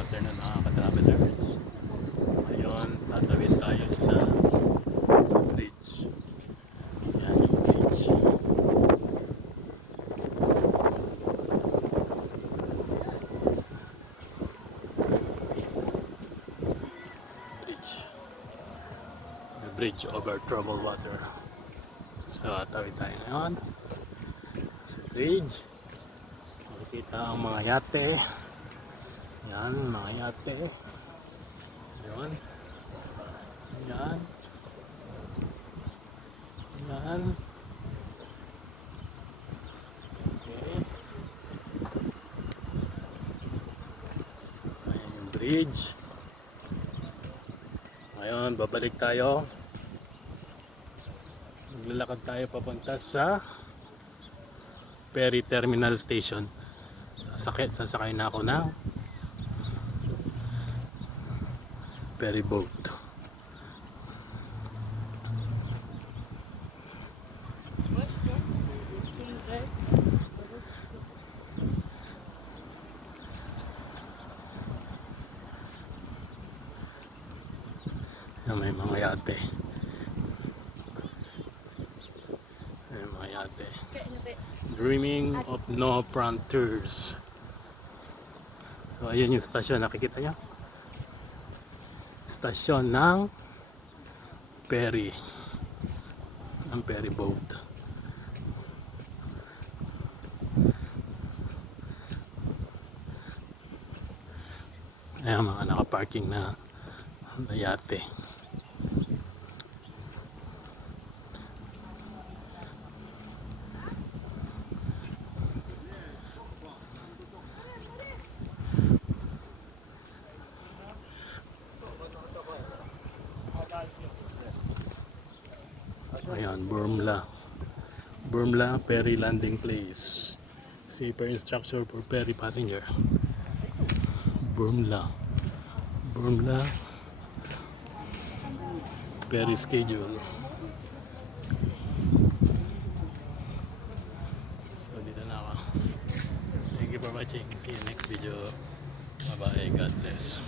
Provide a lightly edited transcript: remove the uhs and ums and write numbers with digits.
afternoon mga ka-travelers. Ngayon, tatawid tayo sa bridge. Yan yung bridge. Bridge. The bridge over troubled water. So, tatawid tayo ngayon sa bridge. Makikita ang mga yate. Yan, mga yate. Yan. Yan. Yan. Okay. Ayan yung bridge. Ngayon, babalik tayo. Maglalakad tayo papunta sa Ferry Terminal Station. Sasakay na ako ng ferry boat. Yan, may mga yate. May mga yate. Dreaming of no frontiers. So ayun yung stasyon, nakikita nyo? Stasyon ng ferry. Ng ferry boat. Ayan mga nakaparking na yate. Ayan, Burmla Ferry Landing Place. Safer instruction for ferry passenger. Burmla Ferry schedule. So dito na ako. Thank you for watching. See you next video. Bye bye. God bless.